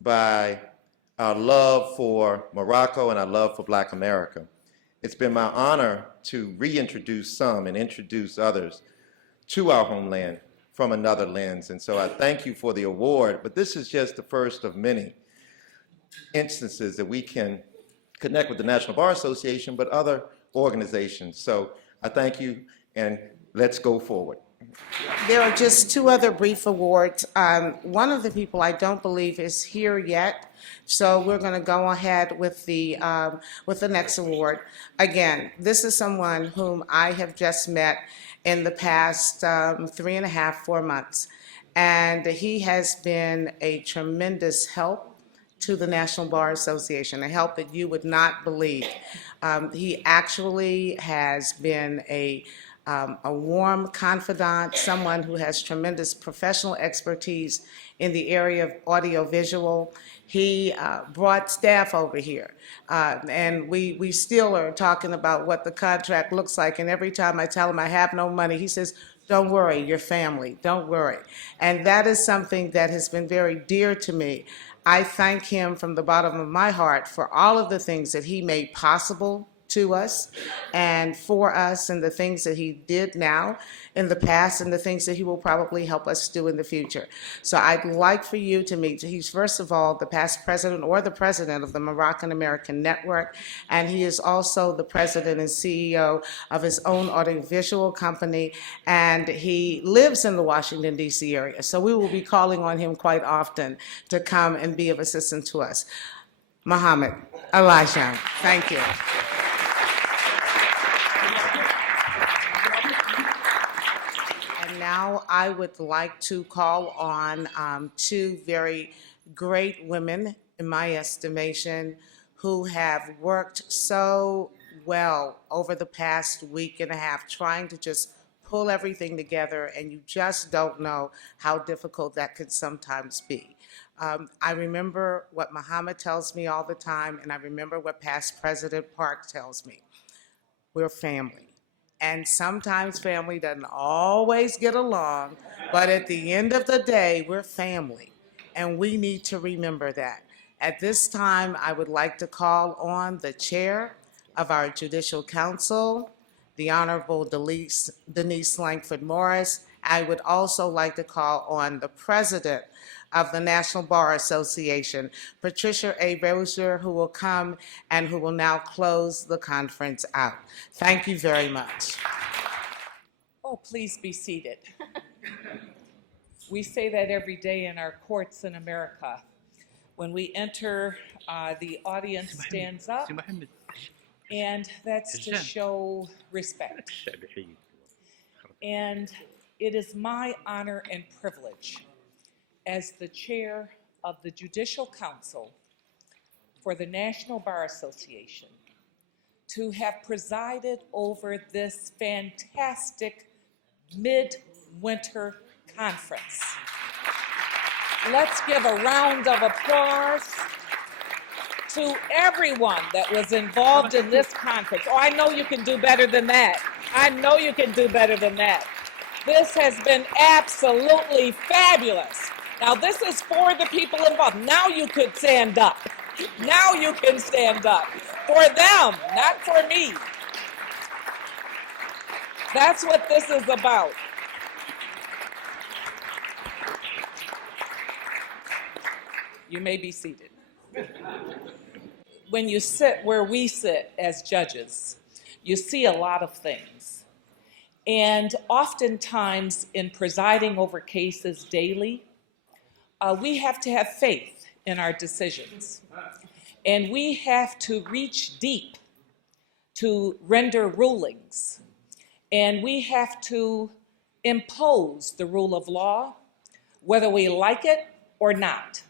by our love for Morocco and our love for Black America. It's been my honor to reintroduce some and introduce others to our homeland from another lens. And so I thank you for the award, but this is just the first of many instances that we can connect with the National Bar Association, but other organizations. So I thank you, and let's go forward. There are just 2 other brief awards. One of the people I don't believe is here yet, so we're going to go ahead with the next award. Again, this is someone whom I have just met in the past 3.5, 4 months. and he has been a tremendous help to the National Bar Association, a help that you would not believe. He actually has been a warm confidant, someone who has tremendous professional expertise in the area of audiovisual. He brought staff over here, and we still are talking about what the contract looks like, and every time I tell him I have no money, he says, "Don't worry, your family, don't worry." And that is something that has been very dear to me. I thank him from the bottom of my heart for all of the things that he made possible to us and for us, and the things that he did now in the past, and the things that he will probably help us do in the future. So I'd like for you to meet, he's first of all the past president or the president of the Moroccan American Network, and he is also the president and CEO of his own audiovisual company, and he lives in the Washington, D.C. area. So we will be calling on him quite often to come and be of assistance to us. Mohamed, Elhajjam, thank you. Now I would like to call on two very great women, in my estimation, who have worked so well over the past week and a half, trying to just pull everything together, and you just don't know how difficult that could sometimes be. I remember what Mohamed tells me all the time, and I remember what past President Park tells me. We're family. And sometimes family doesn't always get along, but at the end of the day, we're family, and we need to remember that. At this time, I would like to call on the chair of our Judicial Council, the Honorable Denise Langford Morris. I would also like to call on the president of the National Bar Association, Patricia A. Rozier, who will come and who will now close the conference out. Thank you very much. Oh, please be seated. We say that every day in our courts in America. When we enter, the audience stands up, and that's to show respect. And it is my honor and privilege as the chair of the Judicial Council for the National Bar Association to have presided over this fantastic mid-winter conference. Let's give a round of applause to everyone that was involved in this conference. Oh, I know you can do better than that. I know you can do better than that. This has been absolutely fabulous. Now, this is for the people involved. Now you could stand up. Now you can stand up. For them, not for me. That's what this is about. You may be seated. When you sit where we sit as judges, you see a lot of things. And oftentimes in presiding over cases daily, we have to have faith in our decisions. And we have to reach deep to render rulings. And we have to impose the rule of law, whether we like it or not.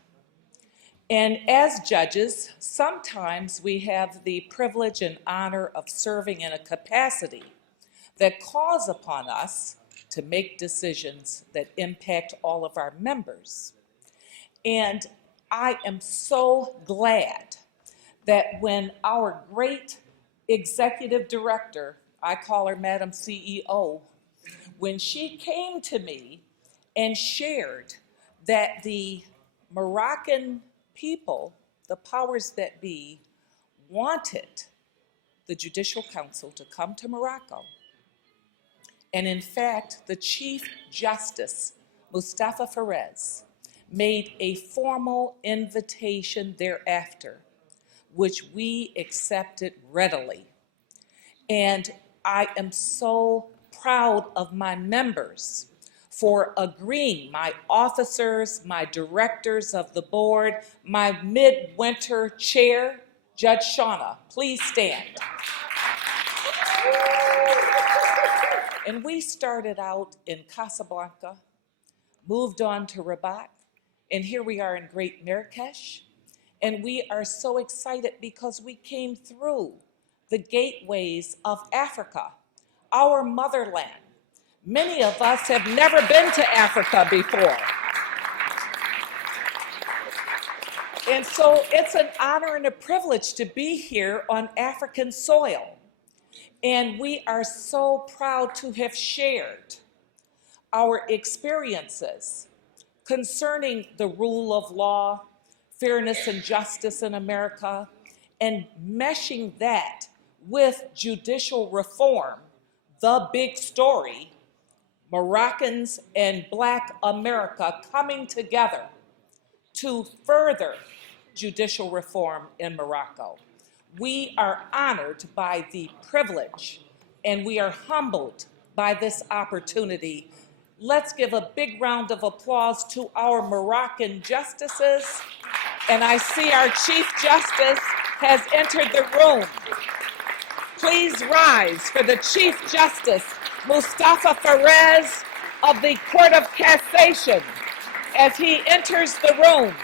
And as judges, sometimes we have the privilege and honor of serving in a capacity that calls upon us to make decisions that impact all of our members. And I am so glad that when our great executive director, I call her Madam CEO, when she came to me and shared that the Moroccan people, the powers that be, wanted the Judicial Council to come to Morocco. And in fact, the Chief Justice, Mustafa Ferez, made a formal invitation thereafter, which we accepted readily. And I am so proud of my members for agreeing, my officers, my directors of the board, my midwinter chair, Judge Shauna, please stand. And we started out in Casablanca, moved on to Rabat, and here we are in Great Marrakech. And we are so excited because we came through the gateways of Africa, our motherland. Many of us have never been to Africa before. And so it's an honor and a privilege to be here on African soil. And we are so proud to have shared our experiences concerning the rule of law, fairness and justice in America, and meshing that with judicial reform, the big story, Moroccans and Black America coming together to further judicial reform in Morocco. We are honored by the privilege and we are humbled by this opportunity. Let's give a big round of applause to our Moroccan justices. And I see our Chief Justice has entered the room. Please rise for the Chief Justice, Mustafa Ferez of the Court of Cassation, as he enters the room.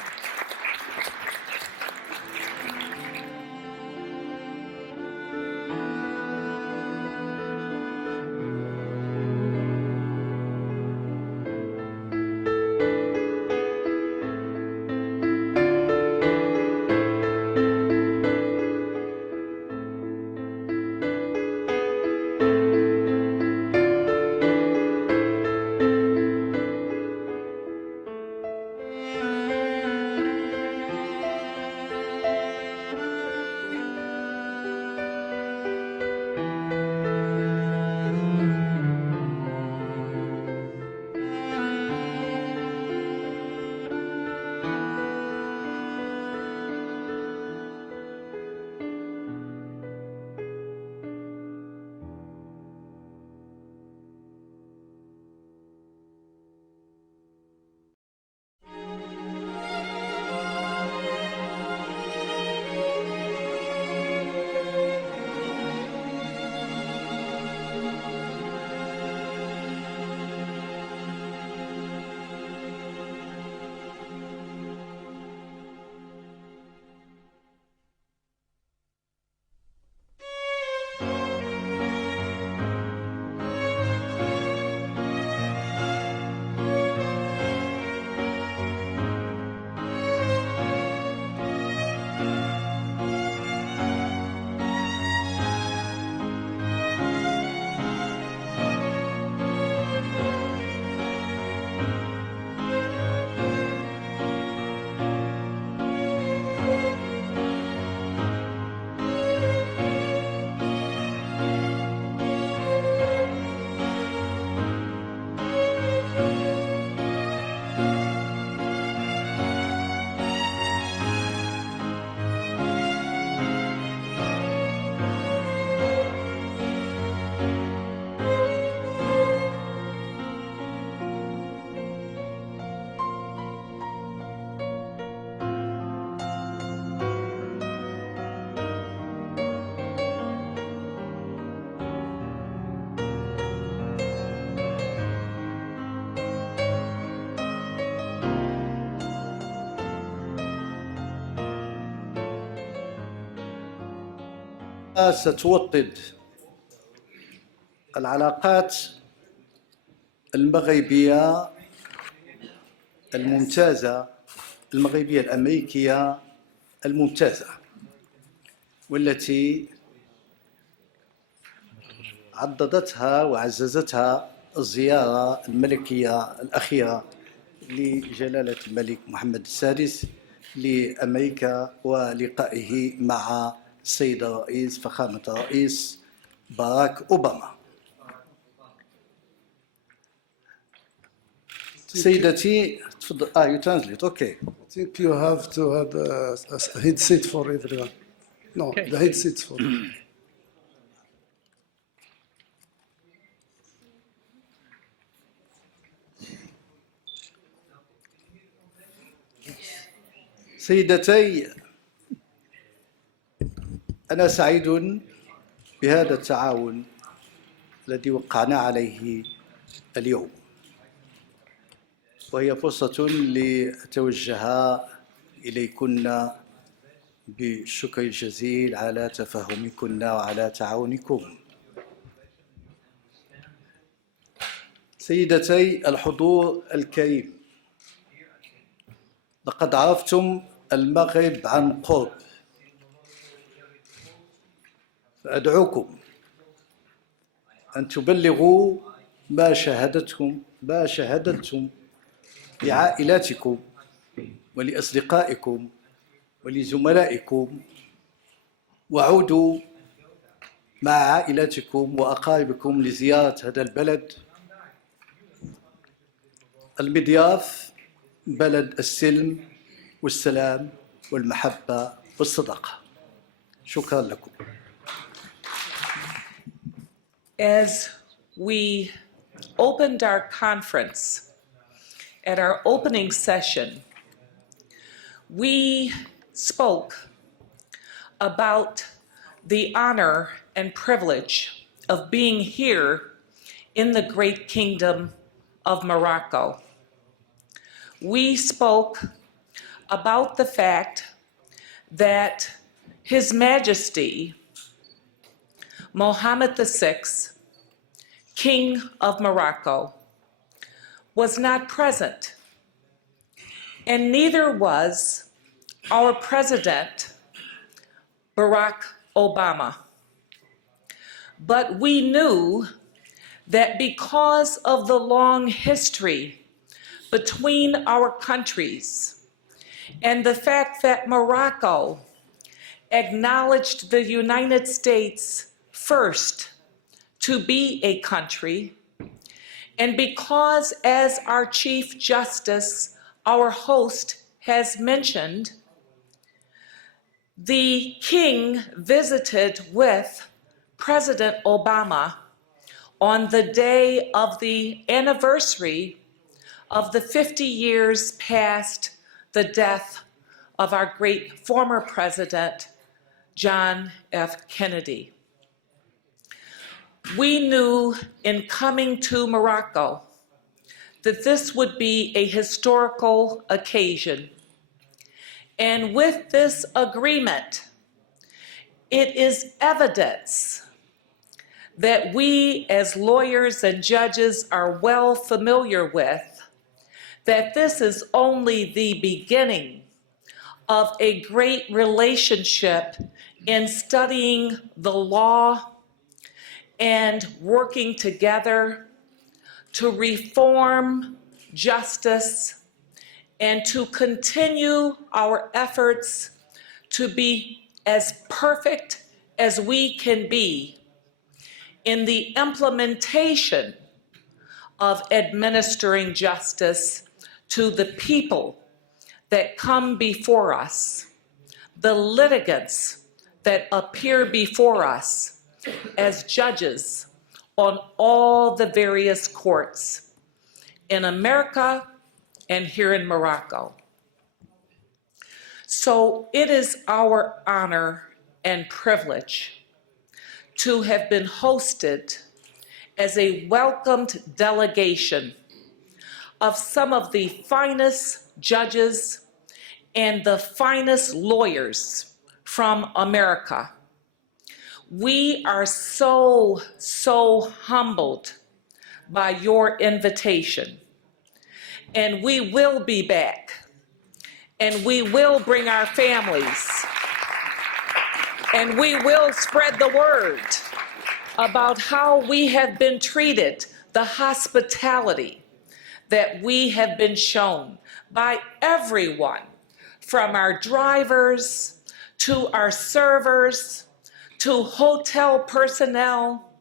ستوطد العلاقات المغربية الممتازة، المغربية الأمريكية الممتازة، والتي عضدتها وعززتها الزيارة الملكية الأخيرة لجلالة الملك محمد السادس لأمريكا ولقائه مع السيد الرئيس فخامة الرئيس باراك أوباما. سيدتي تفضل. You translate. Okay. I think you have to have a headset for everyone. No, okay. The headset for سيدتي، أنا سعيد بهذا التعاون الذي وقعنا عليه اليوم، وهي فرصة لأتوجه إليكن بالشكر الجزيل على تفهمكن وعلى تعاونكم. سيدتي الحضور الكريم، لقد عرفتم المغرب عن قرب، فأدعوكم أن تبلغوا ما شاهدتم لعائلاتكم ولأصدقائكم ولزملائكم، وعودوا مع عائلاتكم وأقاربكم لزيارة هذا البلد المضياف، بلد السلم والسلام والمحبة والصداقة. شكرا لكم. As we opened our conference, at our opening session, we spoke about the honor and privilege of being here in the great kingdom of Morocco. We spoke about the fact that His Majesty Mohammed VI, King of Morocco, was not present, and neither was our President Barack Obama. But we knew that because of the long history between our countries and the fact that Morocco acknowledged the United States first to be a country, and because, as our Chief Justice, our host, has mentioned, the King visited with President Obama on the day of the anniversary of the 50 years past the death of our great former President, John F. Kennedy. We knew in coming to Morocco that this would be a historical occasion. And with this agreement, it is evidence that we as lawyers and judges are well familiar with that this is only the beginning of a great relationship in studying the law and working together to reform justice and to continue our efforts to be as perfect as we can be in the implementation of administering justice to the people that come before us, the litigants that appear before us as judges on all the various courts in America and here in Morocco. So it is our honor and privilege to have been hosted as a welcomed delegation of some of the finest judges and the finest lawyers from America. We are so humbled by your invitation, and we will be back, and we will bring our families, and we will spread the word about how we have been treated, the hospitality that we have been shown by everyone, from our drivers to our servers, to hotel personnel,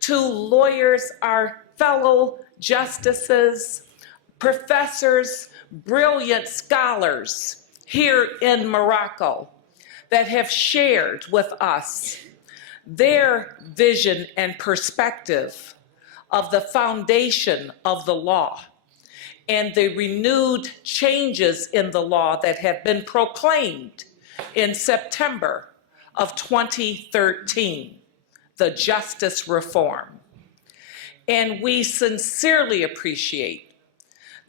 to lawyers, our fellow justices, professors, brilliant scholars here in Morocco that have shared with us their vision and perspective of the foundation of the law and the renewed changes in the law that have been proclaimed in September of 2013, the justice reform. And we sincerely appreciate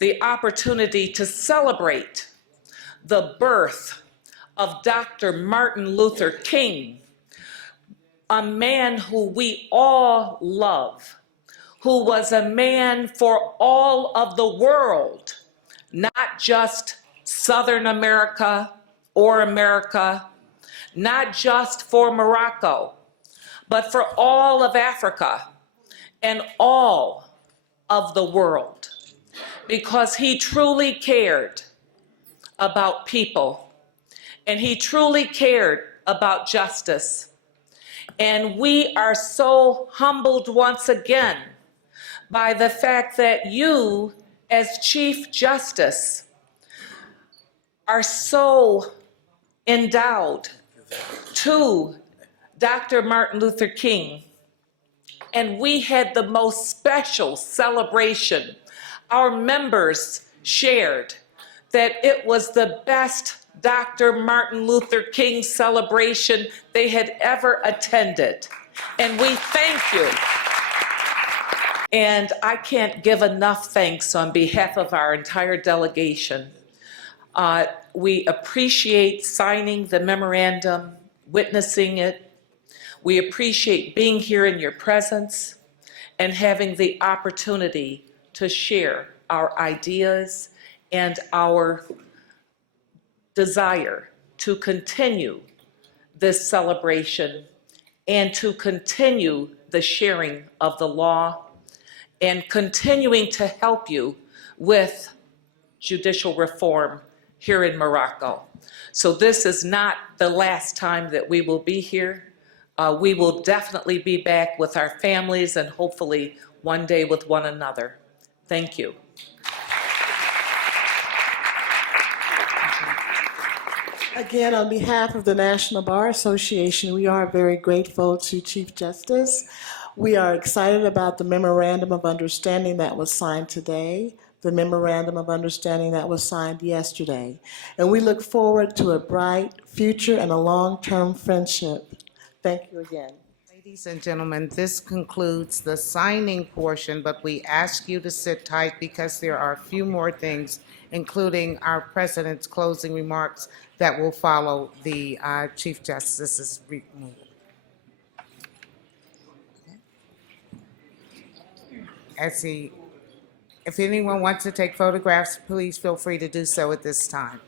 the opportunity to celebrate the birth of Dr. Martin Luther King, a man who we all love, who was a man for all of the world, not just Southern America or America, not just for Morocco, but for all of Africa and all of the world, because he truly cared about people and he truly cared about justice. And we are so humbled once again by the fact that you, as Chief Justice, are so endowed to Dr. Martin Luther King. And we had the most special celebration. Our members shared that it was the best Dr. Martin Luther King celebration they had ever attended. And we thank you. And I can't give enough thanks on behalf of our entire delegation. We appreciate signing the memorandum, witnessing it. We appreciate being here in your presence and having the opportunity to share our ideas and our desire to continue this celebration and to continue the sharing of the law and continuing to help you with judicial reform here in Morocco. So this is not the last time that we will be here. We will definitely be back with our families and hopefully one day with one another. Thank you. Again, on behalf of the National Bar Association, we are very grateful to Chief Justice. We are excited about the Memorandum of Understanding that was signed today, the Memorandum of Understanding that was signed yesterday. And we look forward to a bright future and a long-term friendship. Thank you again. Ladies and gentlemen, this concludes the signing portion, but we ask you to sit tight because there are a few more things, including our President's closing remarks that will follow the Chief Justice's removal. If anyone wants to take photographs, please feel free to do so at this time.